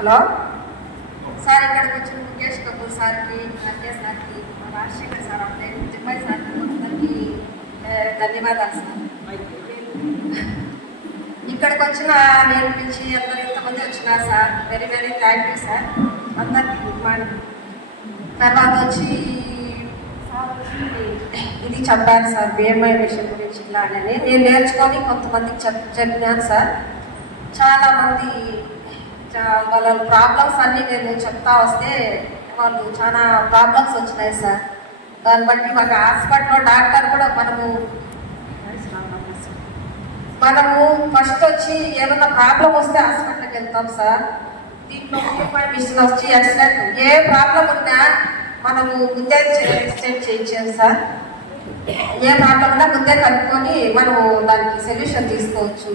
Hello sir, ఇక్కడికి వచ్చిన ముఖేష్ కపూర్ సార్కి, అజయ్ సార్కి, రాజశేఖర్ సార్, జిమ్మాయి సార్కి అందరికీ ధన్యవాదాలు సార్. ఇక్కడికి వచ్చిన నేర్పించి అందరు ఇంతమంది వచ్చినారు sir. Very very thank you sir. అందరికీ గుడ్ మార్నింగ్. తర్వాత వచ్చి ఇది చెప్పారు సార్, బిఎంఐ మిషన్ గురించి ఇలా అని నేను నేర్చుకొని కొంతమందికి చెప్పినాను సార్. చాలామంది వాళ్ళ ప్రాబ్లమ్స్ అన్నీ నేను చెప్తా వస్తే వాళ్ళు చాలా ప్రాబ్లమ్స్ వచ్చినాయి సార్. దాన్ని బట్టి మాకు హాస్పిటల్లో డాక్టర్ కూడా మనము ఫస్ట్ వచ్చి ఏదైనా ప్రాబ్లం వస్తే హాస్పిటల్కి వెళ్తాం సార్. దీంట్లో మిషన్ వచ్చి యాక్సిడెంట్ ఏ ప్రాబ్లం ఉన్నా మనము ముందే ఎక్స్టెండ్ చేయించాం సార్. ఏ ప్రాబ్లం ఉన్నా ముందే కనుక్కొని మనము దానికి సొల్యూషన్ తీసుకోవచ్చు.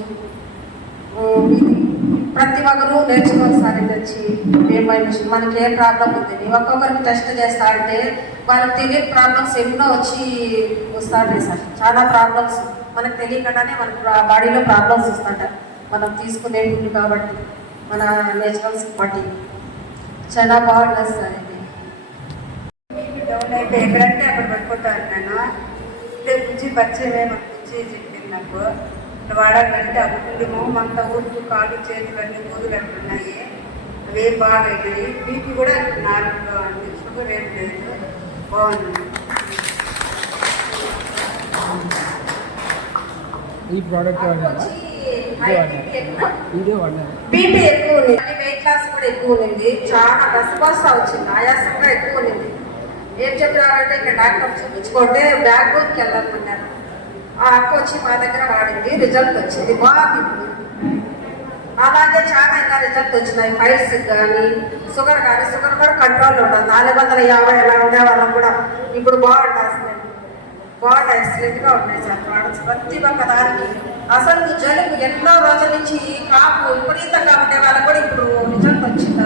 ప్రతి ఒక్కరు నేర్చుకోవాలి సార్. ఇది వచ్చి బిఎంఐ మిషన్ మనకి ఏ ప్రాబ్లం ఉంది ఒక్కొక్కరికి టెస్ట్ చేస్తా అంటే వాళ్ళకి తెలియని ప్రాబ్లమ్స్ ఎన్నో వచ్చి వస్తాయి సార్. చాలా ప్రాబ్లమ్స్ మనకు తెలియకుండానే మనకు బాడీలో ప్రాబ్లమ్స్ వస్తుంటాయి మనం తీసుకునే ఫుడ్ కాబట్టి, మన నేచురల్స్ బట్టి చాలా బాగుంటుంది సార్. ఇది డౌన్ అయితే ఎక్కడంటే అక్కడ పట్టుకుంటాను నేను. ఇదే బుజ్జి పరిచయం బుజ్జి చెప్పింది నాకు. వాడాలంటే అప్పుడు మొహం అంతా ఊరు కాళ్ళు చేతులు అన్నీ ఊదులట్టున్నాయి. అవి బాగా అయినాయి. బీపీ కూడా నార్మల్గా ఉంది, షుగర్ ఏం లేదు, బాగుంది. ఈ ప్రోడక్ట్ బీపీ ఎక్కువ ఉంది, వెయిట్ లాస్ కూడా ఎక్కువ ఉంది, చాలా బసబస వచ్చింది, ఆయాసంగా ఎక్కువ ఉంది. ఏం చెప్పినారంటే ఇక్కడ డాక్టర్ చూపించుకుంటే బ్యాక్బోన్కి వెళ్ళాలన్నారు. ఆ అక్క వచ్చి మా దగ్గర వాడింది, రిజల్ట్ వచ్చింది, బాగుంది. అలాగే చాలా ఇంకా రిజల్ట్ వచ్చినాయి. ఫైల్స్ కానీ షుగర్ కూడా కంట్రోల్ ఉండదు. 450 ఎలా ఉండే వాళ్ళం కూడా ఇప్పుడు బాగుంటుంది, ఎక్సలెంట్గా ఉన్నాయి సార్ ప్రోడక్ట్స్. ప్రతి ఒక్క దానికి అసలు జలుబు ఎన్నో రోజుల నుంచి కాపు విపరీతంగా ఉండే వాళ్ళకి కూడా ఇప్పుడు రిజల్ట్ వచ్చింది.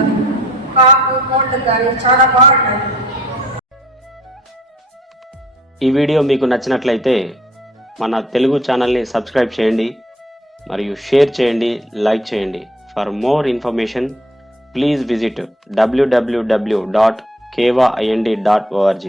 కాపు కోల్డ్ కానీ చాలా బాగుంటుంది. ఈ వీడియో మీకు నచ్చినట్లయితే మన తెలుగు ఛానల్ని సబ్స్క్రైబ్ చేయండి మరియు షేర్ చేయండి, లైక్ చేయండి. For more information please visit www.kevaind.org.